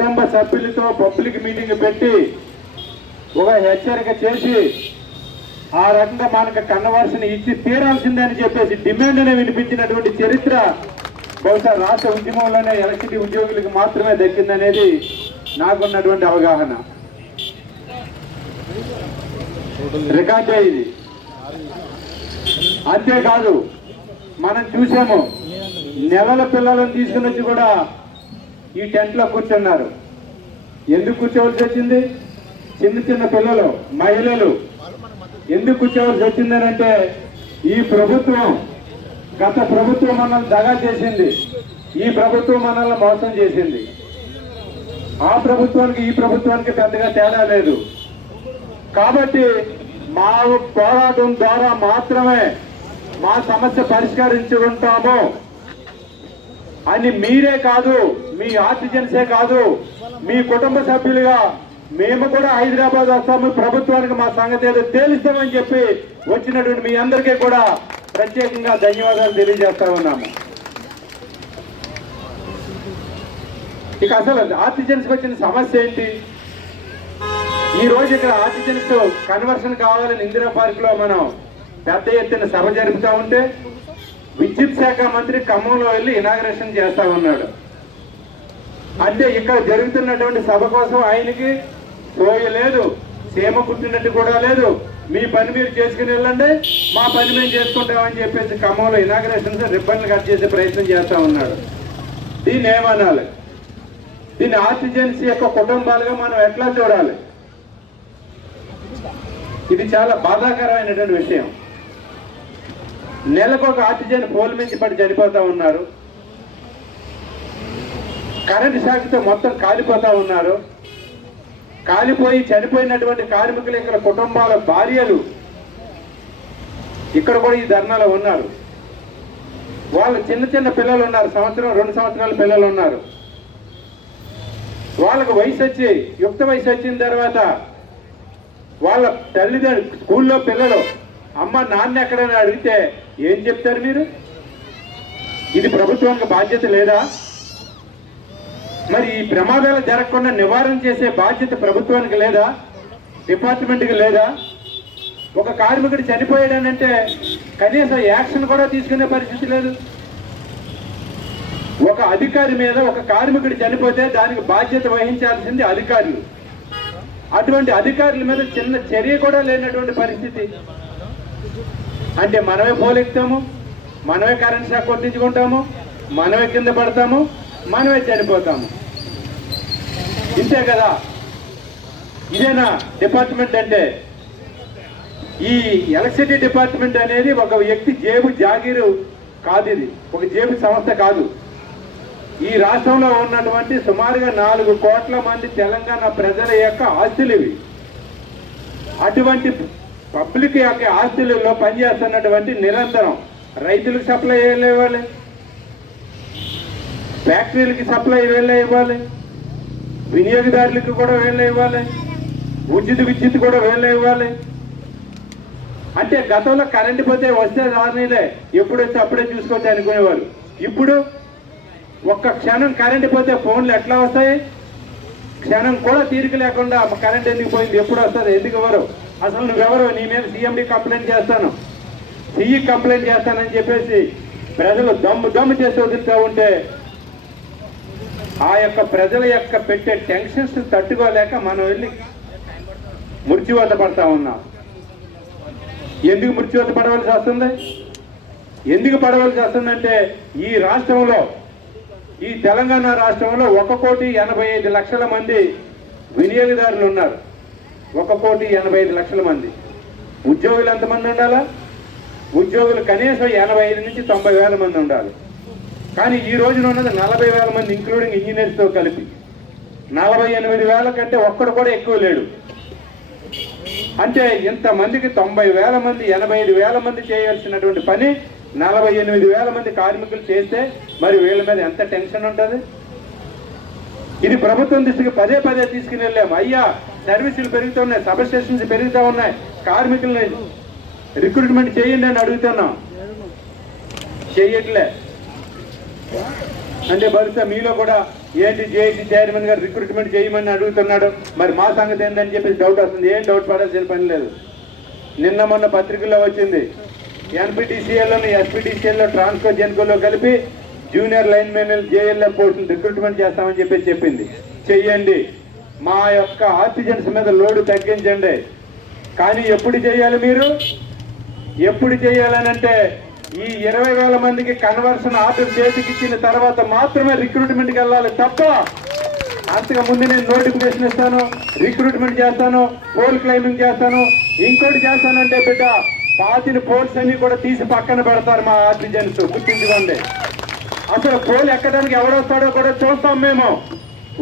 కుటుంబ సభ్యులతో public meeting పెట్టి ఒక హెచ్చరిక చేసి ఆ రకంగా మనకు కన్వర్షన్ ఇచ్చి తీరాల్సిందని చెప్పేసి డిమాండ్ని వినిపించినటువంటి చరిత్ర బహుశా రాష్ట్ర ఉద్యమంలోనే ఎలక్ట్రిసిటీ ఉద్యోగులకు మాత్రమే దక్కిందనేది నాకున్నటువంటి అవగాహన. రికార్డే ఇది. అంతేకాదు మనం చూసాము, నెలల పిల్లలను తీసుకుని వచ్చి కూడా ఈ టెంట్లో కూర్చున్నారు. ఎందుకు కూర్చోవలసి వచ్చింది? చిన్న చిన్న పిల్లలు, మహిళలు ఎందుకు కూర్చోవలసి వచ్చిందనంటే ఈ ప్రభుత్వం, గత ప్రభుత్వం మనల్ని దగా చేసింది, ఈ ప్రభుత్వం మనల్ని మోసం చేసింది. ఆ ప్రభుత్వానికి ఈ ప్రభుత్వానికి పెద్దగా తేడా లేదు. కాబట్టి మా పోరాటం ద్వారా మాత్రమే మా సమస్య పరిష్కరించుకుంటాము అని మీరే కాదు, మీ ఆర్టిజన్సే కాదు, మీ కుటుంబ సభ్యులుగా మేము కూడా హైదరాబాద్ వస్తాము, ప్రభుత్వానికి మా సంగతి ఏదో తేలిస్తామని చెప్పి వచ్చినటువంటి మీ అందరికీ కూడా ప్రత్యేకంగా ధన్యవాదాలు తెలియజేస్తా ఉన్నాము. ఇక అసలు ఆర్టిజన్స్కి వచ్చిన సమస్య ఏంటి? ఈ రోజు ఇక్కడ ఆర్టిజన్స్ కన్వర్షన్ కావాలని ఇందిరా పార్క్ లో మనం పెద్ద ఎత్తున సభ జరుపుతా ఉంటే విద్యుత్ శాఖ మంత్రి ఖమ్మంలో వెళ్ళి ఇనాగ్రేషన్ చేస్తా ఉన్నాడు. అంటే ఇక్కడ జరుగుతున్నటువంటి సభ కోసం ఆయనకి సోయ లేదు, సీమ కుట్టినట్టు కూడా లేదు. మీ పని మీరు చేసుకుని వెళ్ళండి, మా పని మేము చేసుకుంటామని చెప్పేసి ఖమ్మంలో ఇనాగ్రేషన్స్ రిబ్బన్లు కట్ చేసే ప్రయత్నం చేస్తా ఉన్నాడు. దీన్ని ఏమనాలి? దీన్ని ఆర్టిజన్స్ యొక్క కుటుంబాలుగా మనం ఎట్లా చూడాలి? ఇది చాలా బాధాకరమైనటువంటి విషయం. నెలకు ఒక ఆర్టిజన్ పోల్ మించి పడి చనిపోతా ఉన్నారు. కరెంటు షాక్తో మొత్తం కాలిపోతా ఉన్నారు. కాలిపోయి చనిపోయినటువంటి కార్మికులు ఇక్కడ కుటుంబాల భార్యలు ఇక్కడ కూడా ఈ ధర్నాలో ఉన్నారు. వాళ్ళు చిన్న చిన్న పిల్లలు ఉన్నారు, 1-2 సంవత్సరాల పిల్లలు ఉన్నారు. వాళ్ళకు వయసు వచ్చి యుక్త వయసు వచ్చిన తర్వాత వాళ్ళ తల్లిదండ్రులు స్కూల్లో పిల్లలు అమ్మ నాన్న ఎక్కడైనా అడిగితే ఏం చెప్తారు మీరు? ఇది ప్రభుత్వానికి బాధ్యత లేదా? మరి ఈ ప్రమాదాలు జరగకుండా నివారణ చేసే బాధ్యత ప్రభుత్వానికి లేదా? డిపార్ట్మెంట్కి లేదా? ఒక కార్మికుడు చనిపోయాడనంటే కనీసం యాక్షన్ కూడా తీసుకునే పరిస్థితి లేదు. ఒక అధికారి మీద ఒక కార్మికుడు చనిపోతే దానికి బాధ్యత వహించాల్సింది అధికారులు. అటువంటి అధికారుల మీద చిన్న చర్య కూడా లేనటువంటి పరిస్థితి. అంటే మనమే పోలెక్తాము, మనమే కరెంట్ షాక్ కొట్టించుకుంటాము, మనమే కింద పడతాము, మనమే చనిపోతాము. ఇంతే కదా? ఇదేనా డిపార్ట్మెంట్ అంటే? ఈ ఎలక్ట్రిసిటీ డిపార్ట్మెంట్ అనేది ఒక వ్యక్తి జేబు జాగీరు కాదు, ఇది ఒక జేబు సంస్థ కాదు. ఈ రాష్ట్రంలో ఉన్నటువంటి సుమారుగా 4 కోట్ల మంది తెలంగాణ ప్రజల యొక్క ఆస్తులు ఇవి. అటువంటి పబ్లిక్ యొక్క ఆస్తులలో పనిచేస్తున్నటువంటి నిరంతరం రైతులకు సప్లై ఇవ్వాలి, ఫ్యాక్టరీలకి సప్లై ఇవ్వాలి, వినియోగదారులకు కూడా ఇవ్వాలి, విద్యుత్ కూడా ఇవ్వాలి. అంటే గతంలో కరెంటు పోతే వస్తే రానిలే, ఎప్పుడు వస్తే అప్పుడే చూసుకోవచ్చు అనుకునేవారు. ఇప్పుడు ఒక్క క్షణం కరెంటు పోతే ఫోన్లు ఎట్లా వస్తాయి? క్షణం కూడా తీరిక లేకుండా కరెంట్ ఎందుకు పోయింది, ఎప్పుడు వస్తుంది, ఎందుకు ఎవరు, అసలు నువ్వెవరు, నీ మీద సీఎండి కంప్లైంట్ చేస్తాను, సిఈ కంప్లైంట్ చేస్తానని చెప్పేసి ప్రజలు దమ్ము చేసి వదులుతూ ఉంటే ఆ యొక్క ప్రజల యొక్క పెట్టే టెన్షన్స్ తట్టుకోలేక మనం వెళ్ళి మృత్యువాత పడతా ఉన్నాం. ఎందుకు మృత్యువాత పడవలసి వస్తుంది? ఎందుకు పడవలసి వస్తుందంటే ఈ రాష్ట్రంలో, ఈ తెలంగాణ రాష్ట్రంలో 1,85,00,000 మంది వినియోగదారులు ఉన్నారు. 1,85,00,000 మంది. ఉద్యోగులు ఎంతమంది ఉండాలా? ఉద్యోగులు కనీసం 85,000 నుంచి 90,000 మంది ఉండాలి. కానీ ఈ రోజున ఉన్నది 40,000 మంది, ఇంక్లూడింగ్ ఇంజనీర్స్తో కలిపి. 48,000 కంటే ఒక్కడు కూడా ఎక్కువ లేడు. అంటే ఇంతమందికి 90,000 మంది, 85,000 మంది చేయాల్సినటువంటి పని 48,000 మంది కార్మికులు చేస్తే మరి వీళ్ళ మీద ఎంత టెన్షన్ ఉంటుంది? ఇది ప్రభుత్వం దృష్టికి పదే తీసుకుని వెళ్ళాము. అయ్యా, సర్వీసులు పెరుగుతూ ఉన్నాయి, సబ్ స్టేషన్స్ పెరుగుతూ ఉన్నాయి, కార్మికుల్ని రిక్రూట్మెంట్ చేయండి అని అడుగుతున్నాం. చేయట్లే. అంటే బహుశా మీలో కూడా ఏంటి జేఏసీ చైర్మన్ గారు రిక్రూట్మెంట్ చేయమని అడుగుతున్నాడు, మరి మా సంగతి ఏంటని చెప్పేసి డౌట్ వస్తుంది. ఏం డౌట్ పడాల్సిన పని లేదు. నిన్న మొన్న పత్రికల్లో వచ్చింది, ఎన్పిటిసిఎల్లోని ఎస్పీటీసీఎల్లో ట్రాన్స్కో జెన్కోలో కలిపి జూనియర్ లైన్ మెన్ జేఎల్ఎం పోస్టులు రిక్రూట్మెంట్ చేస్తామని చెప్పేసి చెప్పింది. చెయ్యండి, మా యొక్క ఆర్టిజన్స్ మీద లోడు తగ్గించండి. కానీ ఎప్పుడు చేయాలి మీరు? ఎప్పుడు చేయాలనంటే ఈ 20,000 మందికి కన్వర్షన్ ఆర్డర్ చేతికి ఇచ్చిన తర్వాత మాత్రమే రిక్రూట్మెంట్కి వెళ్ళాలి తప్ప అంతకు ముందు నేను నోటిఫికేషన్ ఇస్తాను, రిక్రూట్మెంట్ చేస్తాను, పోల్ క్లైమింగ్ చేస్తాను, ఇంకోటి చేస్తానంటే బిడ్డ పాతిన పోల్స్ అన్ని కూడా తీసి పక్కన పెడతారు మా ఆర్టిజన్స్. గుర్తుంచుకోండి. అసలు పోల్ ఎక్కడానికి ఎవడొస్తాడో కూడా చూస్తాం. మేము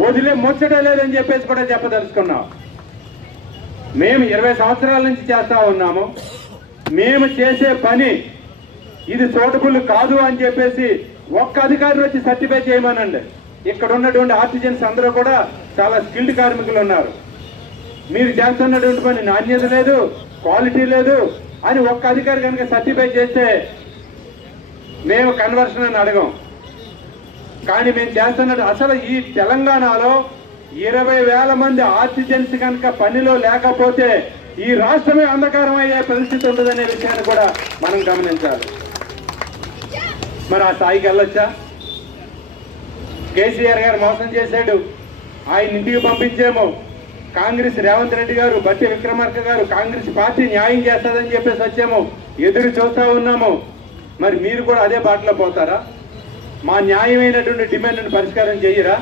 వదిలే ముచ్చటే లేదని చెప్పేసి కూడా చెప్పదలుచుకున్నాం. మేము 20 సంవత్సరాల నుంచి చేస్తా ఉన్నాము. మేము చేసే పని ఇది సూటబుల్ కాదు అని చెప్పేసి ఒక్క అధికారి వచ్చి సర్టిఫై చేయమనండి. ఇక్కడ ఉన్నటువంటి ఆర్టిజన్స్ అందరూ కూడా చాలా స్కిల్డ్ కార్మికులు ఉన్నారు. మీరు చేస్తున్నటువంటి పని నాణ్యత లేదు, క్వాలిటీ లేదు అని ఒక్క అధికారి కనుక సర్టిఫై చేస్తే మేము కన్వర్షన్ అని అడగం. కానీ మేము చేస్తున్నట్టు అసలు ఈ తెలంగాణలో 20,000 మంది ఆర్టిజన్స్ కనుక పనిలో లేకపోతే ఈ రాష్ట్రమే అంధకారం అయ్యే పరిస్థితి ఉంటుందనే విషయాన్ని కూడా మనం గమనించాలి. మరి ఆ స్థాయికి వెళ్ళొచ్చా? కేసీఆర్ గారు మోసం చేశాడు, ఆయన ఇంటికి పంపించేమో. కాంగ్రెస్ రేవంత్ రెడ్డి గారు, బట్టి విక్రమార్క గారు, కాంగ్రెస్ పార్టీ న్యాయం చేస్తుందని చెప్పేసి వచ్చాము, ఎదురు చూస్తూ ఉన్నాము. మరి మీరు కూడా అదే బాటలో పోతారా? మా న్యాయమైనటువంటి డిమాండ్ను పరిష్కారం చేయరా?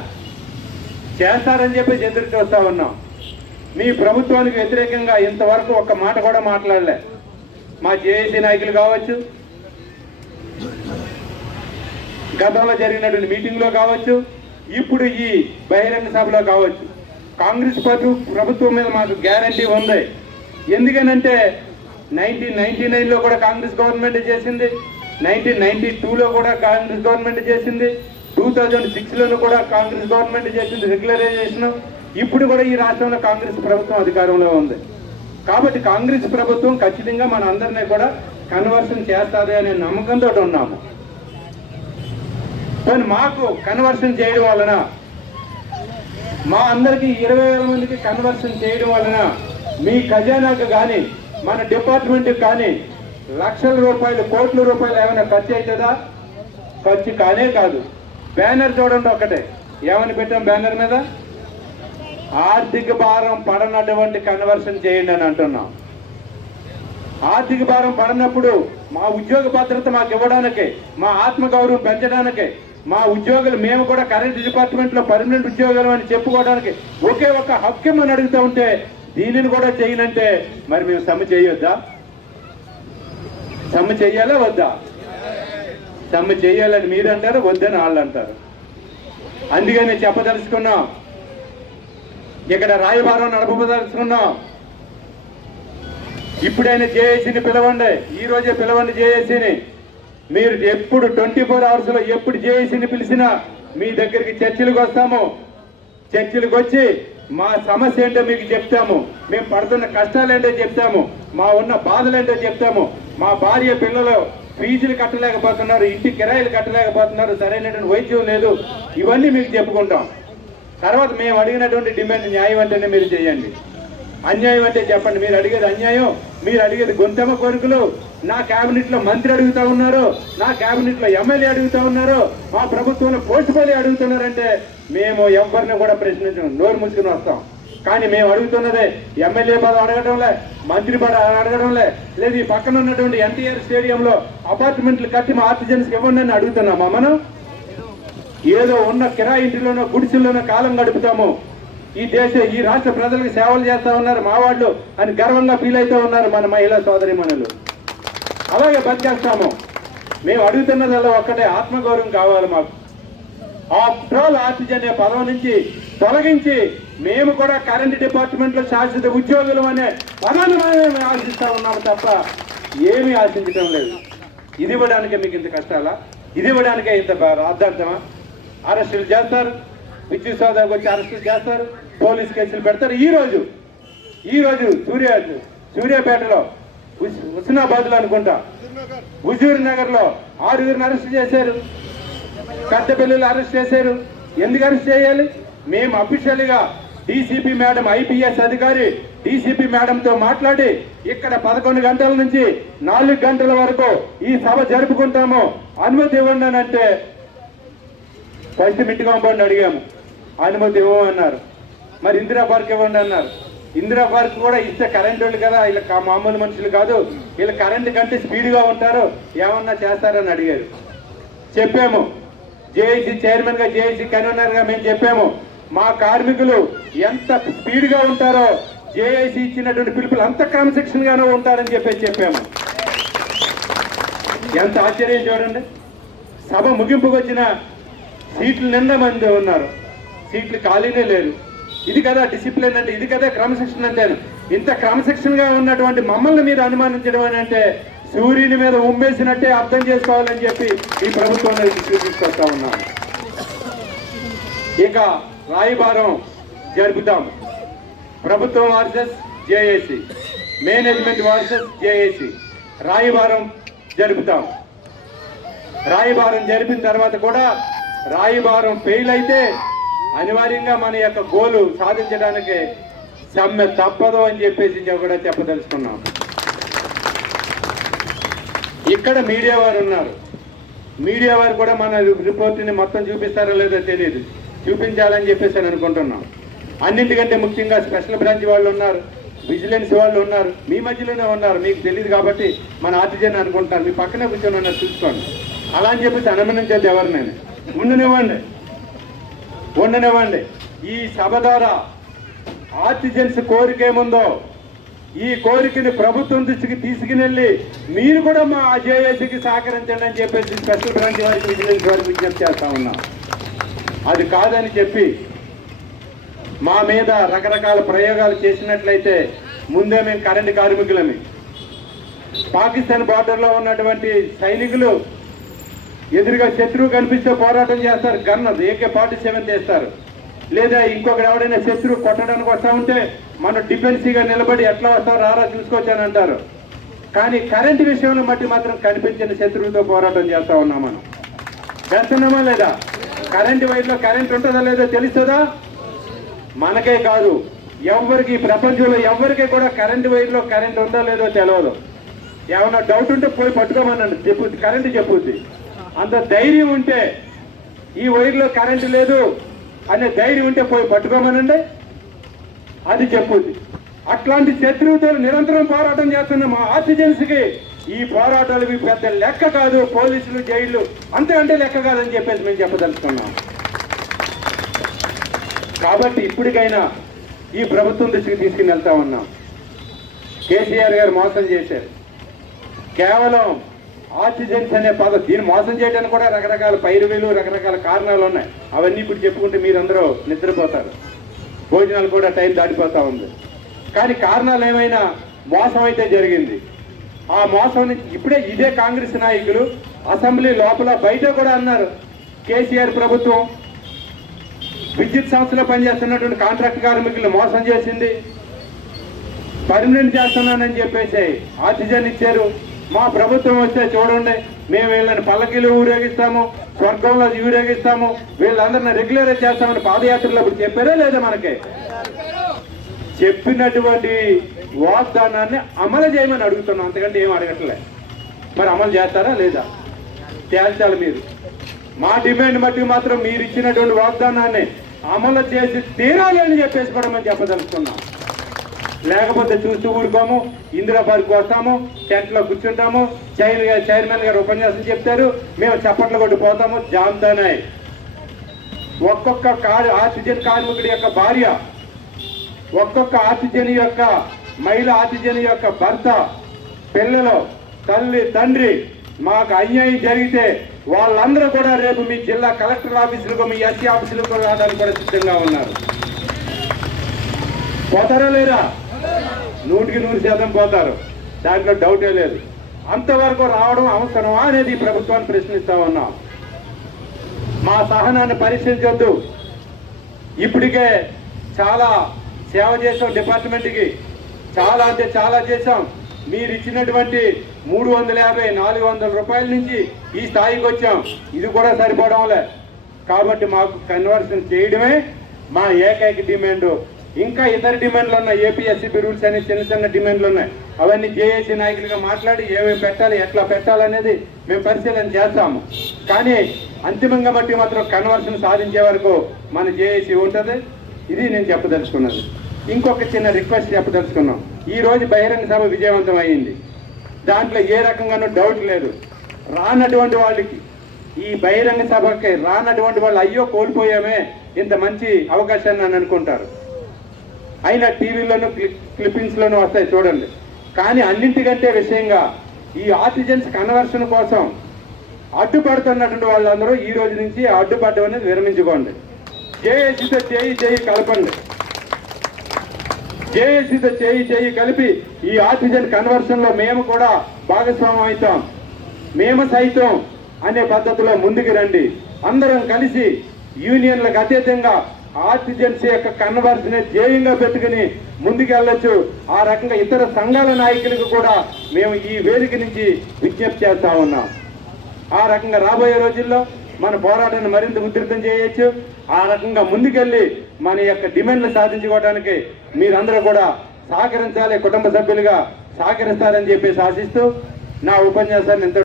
చేస్తారని చెప్పేసి ఎదురు చూస్తూ ఉన్నాం. మీ ప్రభుత్వానికి వ్యతిరేకంగా ఇంతవరకు ఒక్క మాట కూడా మాట్లాడలే. మా జేఏసీ నాయకులు కావచ్చు, గతంలో జరిగినటువంటి మీటింగ్లో కావచ్చు, ఇప్పుడు ఈ బహిరంగ సభలో కావచ్చు, కాంగ్రెస్ ప్రభుత్వం మీద మాకు గ్యారంటీ ఉంది. ఎందుకనంటే 1999లో కూడా కాంగ్రెస్ గవర్నమెంట్ చేసింది, 1992లో కూడా కాంగ్రెస్ గవర్నమెంట్ చేసింది, 2006లోనూ కూడా కాంగ్రెస్ గవర్నమెంట్ చేసింది రెగ్యులరైజేషన్. ఇప్పుడు కూడా ఈ రాష్ట్రంలో కాంగ్రెస్ ప్రభుత్వం అధికారంలో ఉంది. కాబట్టి కాంగ్రెస్ ప్రభుత్వం ఖచ్చితంగా మన అందరినీ కూడా కన్వర్షన్ చేస్తుంది అనే నమ్మకంతో ఉన్నాము. కానీ మాకు కన్వర్షన్ చేయడం వలన, మా అందరికీ 20,000 మందికి కన్వర్షన్ చేయడం వలన మీ ఖజానాకు కానీ మన డిపార్ట్మెంట్కి కానీ లక్షల రూపాయలు, కోట్ల రూపాయలు ఏమైనా ఖర్చు అవుతుందా? ఖర్చు కానే కాదు. బ్యానర్ చూడండి ఒకటే, ఏమని పెట్టాం బ్యానర్ మీద? ఆర్థిక భారం పడనటువంటి కన్వర్షన్ చేయండి అని అంటున్నాం. ఆర్థిక భారం పడినప్పుడు మా ఉద్యోగ భద్రత మాకు ఇవ్వడానికి, మా ఆత్మగౌరవం పెంచడానికి, మా ఉద్యోగులు మేము కూడా కరెంట్ డిపార్ట్మెంట్లో పర్మనెంట్ ఉద్యోగులు అని చెప్పుకోవడానికి ఒకే ఒక హక్కు అని అడుగుతూ ఉంటే దీనిని కూడా చేయనంటే మరి మేము సమ్మె చేయొద్దా? సమ్మె చెయ్యాలా వద్దా? సమ్మె చెయ్యాలని మీరు అంటారు, వద్దని వాళ్ళు అంటారు. అందుకని చెప్పదలుచుకున్నాం, ఇక్కడ రాయబారం నడపదలుచుకున్నాం. ఇప్పుడైనా జేఏసీని పిలవండి, ఈ రోజే పిలవండి జేఏసీని. మీరు ఎప్పుడు 24 అవర్స్లో ఎప్పుడు జేఏసీని పిలిచినా మీ దగ్గరికి చర్చలకు వస్తాము. చర్చలకు వచ్చి మా సమస్య ఏంటో మీకు చెప్తాము, మేము పడుతున్న కష్టాలు ఏంటో చెప్తాము, మా ఉన్న బాధలు ఏంటో చెప్తాము. మా భార్య పిల్లలు ఫీజులు కట్టలేకపోతున్నారు, ఇంటి కిరాయిలు కట్టలేకపోతున్నారు, సరైనటువంటి వైద్యం లేదు, ఇవన్నీ మీకు చెప్పుకుంటాం. తర్వాత మేము అడిగినటువంటి డిమాండ్ న్యాయం అంటేనే మీరు చేయండి, అన్యాయం అంటే చెప్పండి. మీరు అడిగేది అన్యాయం, మీరు అడిగేది గొంతెమ్మ కోరికలు. నా క్యాబినెట్లో మంత్రి అడుగుతా ఉన్నారు, నా క్యాబినెట్లో ఎమ్మెల్యే అడుగుతా ఉన్నారు, మా ప్రభుత్వంలో పోస్టుపోలి అడుగుతున్నారంటే మేము ఎవరిని కూడా ప్రశ్నించడం, నోరు మూసుకుని వస్తాం. కానీ మేము అడుగుతున్నదే ఎమ్మెల్యే పదవి అడగడంలే, మంత్రి పదవి అడగడంలే, లేదు ఈ పక్కన ఉన్నటువంటి ఎన్టీఆర్ స్టేడియంలో అపార్ట్మెంట్లు కట్టి మా ఆర్టిజన్స్కి ఇవ్వండి అని అడుగుతున్నామా? మనం ఏదో ఉన్న కిరాయి ఇంటిలోనో గుడిసెల్లోనో కాలం గడుపుతాము. ఈ రాష్ట్ర ప్రజలకు సేవలు చేస్తా ఉన్నారు మా వాళ్ళు అని గర్వంగా ఫీల్ అవుతూ ఉన్నారు మన మహిళా సోదరిమణులు. అలాగే బతికేస్తాము. మేము అడుగుతున్నదల్లా ఒక్కటే, ఆత్మగౌరవం కావాలి మాకు. ఆఫ్టర్ ఆల్ ఆర్టిజన్ అనే పదవి నుంచి తొలగించి మేము కూడా కరెంట్ డిపార్ట్మెంట్లో శాశ్వత ఉద్యోగులు అనే పదాన్ని మేము ఆశిస్తా ఉన్నాము తప్ప ఏమీ ఆశించడం లేదు. ఇది ఇవ్వడానికే మీకు ఇంత కష్టాలా? ఇది ఇవ్వడానికే ఇంత రాద్ధాంతమా? అరెస్టులు చేస్తారు, విద్యుత్ సోదాకు వచ్చి అరెస్టులు చేస్తారు, పోలీస్ కేసులు పెడతారు. ఈ రోజు సూర్యాపేటలో, హుస్నాబాద్లో అనుకుంటా, హుజూర్ నగర్లో 6గురిని అరెస్ట్ చేశారు, పెద్దపల్లిలో అరెస్ట్ చేశారు, ఎందుకు అరెస్ట్ చేయాలి? మేము అఫీషియల్గా డీసీపీ మేడం, ఐపీఎస్ అధికారి డీసీపీ మేడంతో మాట్లాడి ఇక్కడ 11 గంటల నుంచి 4 గంటల వరకు ఈ సభ జరుపుకుంటాము, అనుమతి ఇవ్వండి అని అంటే ఫస్ట్ మిట్ కాంపౌండ్ అడిగాము, అనుమతి ఇవ్వమన్నారు. మరి ఇందిరా పార్క్ ఇవ్వండి అన్నారు. ఇందిరా పార్క్ కూడా ఇస్తే కరెంట్ వాళ్ళు కదా, వీళ్ళ మామూలు మనుషులు కాదు, వీళ్ళు కరెంట్ కంటే స్పీడ్గా ఉంటారు, ఏమన్నా చేస్తారని అడిగారు. చెప్పాము, జేఏసీ చైర్మన్గా, జేఏసీ కన్వీనర్గా మేము చెప్పాము, మా కార్మికులు ఎంత స్పీడ్గా ఉంటారో జేఏసీ ఇచ్చినటువంటి పిలుపులు అంత క్రమశిక్షణగానే ఉంటారని చెప్పాము. ఎంత ఆశ్చర్యం చూడండి. సభ ముగింపుకు వచ్చిన సీట్లు నిండా మంది ఉన్నారు, సీట్లు ఖాళీనే లేరు. ఇది కదా డిసిప్లిన్ అంటే, ఇది కదా క్రమశిక్షణ అంటే. ఇంత క్రమశిక్షణగా ఉన్నటువంటి మమ్మల్ని మీరు అనుమానించడం అని అంటే సూర్యుని మీద ఉమ్మేసినట్టే అర్థం చేసుకోవాలని చెప్పి ఈ ప్రభుత్వం తీసుకొస్తా ఉన్నాను. ఇక రాయబారం జరుపుతాం. ప్రభుత్వం versus JAC, management versus JAC రాయబారం జరుపుతాం. రాయబారం జరిపిన తర్వాత కూడా రాయబారం ఫెయిల్ అయితే అనివార్యంగా మన యొక్క గోలు సాధించడానికి సమ్మె తప్పదు అని చెప్పేసి కూడా చెప్పదలుచుకున్నాం. ఇక్కడ మీడియా వారు ఉన్నారు. మీడియా వారు కూడా మన రిపోర్ట్ని మొత్తం చూపిస్తారో లేదో తెలియదు, చూపించాలని చెప్పేసి అని అనుకుంటున్నాం. అన్నింటికంటే ముఖ్యంగా స్పెషల్ బ్రాంచ్ వాళ్ళు ఉన్నారు, విజిలెన్స్ వాళ్ళు ఉన్నారు, మీ మధ్యలోనే ఉన్నారు. మీకు తెలియదు కాబట్టి మన ఆర్టిజన్ అనుకుంటారు, మీ పక్కనే కూర్చొని ఉన్నారు, చూసుకోండి. అలా అని చెప్పేసి అనుమానించేది ఎవరినైనా ఉండనివ్వండి. ఈ సభ ద్వారా ఆర్టిజన్స్ కోరిక ఏముందో ఈ కోరికని ప్రభుత్వం దృష్టికి తీసుకుని మీరు కూడా మా జేఏసీకి సహకరించండి అని చెప్పేసి స్పెషల్ బ్రాంచ్ వారికి, విజిలెన్స్ వారికి విజ్ఞప్తి చేస్తా ఉన్నాం. అది కాదని చెప్పి మా మీద రకరకాల ప్రయోగాలు చేసినట్లయితే ముందే మేము కరెంటు కార్మికులమి, పాకిస్తాన్ బార్డర్లో ఉన్నటువంటి సైనికులు ఎదురుగా శత్రువు కనిపిస్తే పోరాటం చేస్తారు, గన్ AK-47 చేస్తారు. లేదా ఇంకొకరు ఎవడైనా శత్రువు కొట్టడానికి వస్తూ ఉంటే మనం డిఫెన్సివ్గా నిలబడి ఎట్లా వస్తావు రారా చూసుకోవచ్చని అంటారు. కానీ కరెంటు విషయంలో మట్టి మాత్రం కనిపించిన శత్రువుతో పోరాటం చేస్తా ఉన్నాం. మనం చేస్తున్నామా లేదా? కరెంటు వైర్లో కరెంట్ ఉంటుందా లేదో తెలుస్తుందా? మనకే కాదు, ఎవరికి ప్రపంచంలో ఎవరికి కూడా కరెంటు వైర్లో కరెంట్ ఉందో లేదో తెలియదు. ఏమన్నా డౌట్ ఉంటే పోయి పట్టుకోమనండి, చెప్పుద్ది, కరెంటు చెప్పుద్ది. అంత ధైర్యం ఉంటే, ఈ వైర్లో కరెంటు లేదు అనే ధైర్యం ఉంటే పోయి పట్టుకోమనండి, అది చెప్పుద్ది. అట్లాంటి శత్రువుతో నిరంతరం పోరాటం చేస్తున్న మా ఆర్టిజన్స్కి ఈ పోరాటాలు పెద్ద లెక్క కాదు, పోలీసులు జైళ్లు అంతే లెక్క కాదని చెప్పేసి మేము చెప్పదలుచుకున్నాం. కాబట్టి ఇప్పటికైనా ఈ ప్రభుత్వం దృష్టికి తీసుకుని వెళ్తా ఉన్నాం. కేసీఆర్ గారు మోసం చేశారు. కేవలం ఆర్టిజన్స్ అనే పదం, దీన్ని మోసం చేయడానికి కూడా రకరకాల పైరువేలు, రకరకాల కారణాలు ఉన్నాయి. అవన్నీ ఇప్పుడు చెప్పుకుంటే మీరందరూ నిద్రపోతారు, భోజనాలు కూడా టైం దాటిపోతా ఉంది. కానీ కారణాలు ఏమైనా మోసం అయితే జరిగింది. ఆ మోసం నుంచి ఇప్పుడే ఇదే కాంగ్రెస్ నాయకులు అసెంబ్లీ లోపల బయట కూడా అన్నారు, కేసీఆర్ ప్రభుత్వం విద్యుత్ సంస్థలో పనిచేస్తున్నటువంటి కాంట్రాక్ట్ కార్మికులు మోసం చేసింది, పర్మనెంట్ చేస్తున్నానని చెప్పేసి ఆక్సిజన్ ఇచ్చారు. మా ప్రభుత్వం వస్తే చూడండి, మేము వీళ్ళని పల్లకీలు ఊరేగిస్తాము, స్వర్గంలో ఊరేగిస్తాము, వీళ్ళందరినీ రెగ్యులరైజ్ చేస్తామని పాదయాత్రలో ఇప్పుడు చెప్పారా లేదా? మనకి చెప్పినటువంటి వాగ్దానాన్ని అమలు చేయమని అడుగుతున్నాం, అంతకంటే ఏం అడగట్లే. మరి అమలు చేస్తారా లేదా తేల్చాలి మీరు. మా డిమాండ్ బట్టి మాత్రం మీరు ఇచ్చినటువంటి వాగ్దానాన్ని అమలు చేసి తీరాలి అని చెప్పేసి కూడా మేము చెప్పదలుచుకున్నాం. లేకపోతే చూస్తూ ఊరుకోము, ఇందిరా పార్క్ వస్తాము, టెంట్లో కూర్చుంటాము, చైర్మన్ గారు ఉపన్యాసం చెప్తారు, మేము చప్పట్లు కొట్టిపోతాము. జామ్తానే ఒక్కొక్క ఆక్సిజన్ కార్మికుడి యొక్క భార్య, ఒక్కొక్క ఆక్సిజన్ యొక్క మహిళ, ఆక్సిజన్ యొక్క భర్త, పిల్లలు, తల్లి, తండ్రి మాకు అన్యాయం జరిగితే వాళ్ళందరూ కూడా రేపు మీ జిల్లా కలెక్టర్ ఆఫీసులకు, మీ ఎస్సీ ఆఫీసులకు రావడానికి కూడా సిద్ధంగా ఉన్నారు. పోతారా లేదా? 100% పోతారు, దాంట్లో డౌటే లేదు. అంతవరకు రావడం అవసరమా అనేది ఈ ప్రభుత్వాన్ని ప్రశ్నిస్తా ఉన్నాం. మా సహనాన్ని పరీక్షించొద్దు. ఇప్పటికే చాలా సేవ చేసాం డిపార్ట్మెంట్కి, చాలా అంటే చాలా చేసాం. మీరు ఇచ్చినటువంటి 350, 400 రూపాయల నుంచి ఈ స్థాయికి వచ్చాం. ఇది కూడా సరిపోవడంలే. కాబట్టి మాకు కన్వర్షన్ చేయడమే మా ఏకైక డిమాండ్. ఇంకా ఇతర డిమాండ్లు ఉన్నాయి, ఏపీఎస్సీబీ రూల్స్ అనే చిన్న చిన్న డిమాండ్లు ఉన్నాయి. అవన్నీ జేఏసీ నాయకులుగా మాట్లాడి ఏమేమి పెట్టాలి, ఎట్లా పెట్టాలనేది మేము పరిశీలన చేస్తాము. కానీ అంతిమంగా బట్టి మాత్రం కన్వర్షన్ సాధించే వరకు మన జేఏసీ ఉంటుంది. ఇది నేను చెప్పదలుచుకున్నది. ఇంకొక చిన్న రిక్వెస్ట్ చెప్పదలుచుకున్నాం. ఈ రోజు బహిరంగ సభ విజయవంతం అయ్యింది, దాంట్లో ఏ రకంగానూ డౌట్ లేదు. రానటువంటి వాళ్ళకి, ఈ బహిరంగ సభకి రానటువంటి వాళ్ళు అయ్యో కోల్పోయామే ఇంత మంచి అవకాశాన్ని అని అనుకుంటారు. అయినా టీవీలోనూ క్లిప్పింగ్స్లోనూ వస్తాయి చూడండి. కానీ అన్నింటికంటే విషయంగా ఈ ఆర్టిజన్స్ కన్వర్షన్ కోసం అడ్డుపడుతున్నటువంటి వాళ్ళందరూ ఈ రోజు నుంచి అడ్డుపడడం అనేది విరమించుకోండి. జేఏసీతో చేయి కలపండి. జేఏసీతో చేయి కలిపి ఈ ఆర్టిజన్ కన్వర్షన్లో మేము కూడా భాగస్వామ్యం అవుతాం, మేము సైతం అనే పద్ధతిలో ముందుకు రండి. అందరం కలిసి యూనియన్లకు అతీతంగా ఆర్టిజన్స్ యొక్క కన్వర్షన్ ధ్యేయంగా పెట్టుకుని ముందుకు వెళ్ళొచ్చు. ఆ రకంగా ఇతర సంఘాల నాయకులకు కూడా మేము ఈ వేదిక నుంచి విజ్ఞప్తి చేస్తా ఉన్నాం. ఆ రకంగా రాబోయే రోజుల్లో మన పోరాటాన్ని మరింత ఉధృతం చేయొచ్చు. ఆ రకంగా ముందుకెళ్ళి మన యొక్క డిమాండ్లు సాధించుకోవడానికి మీరందరూ కూడా సహకరించాలి, కుటుంబ సభ్యులుగా సహకరిస్తారని చెప్పేసి ఆశిస్తూ నా ఉపన్యాసాన్ని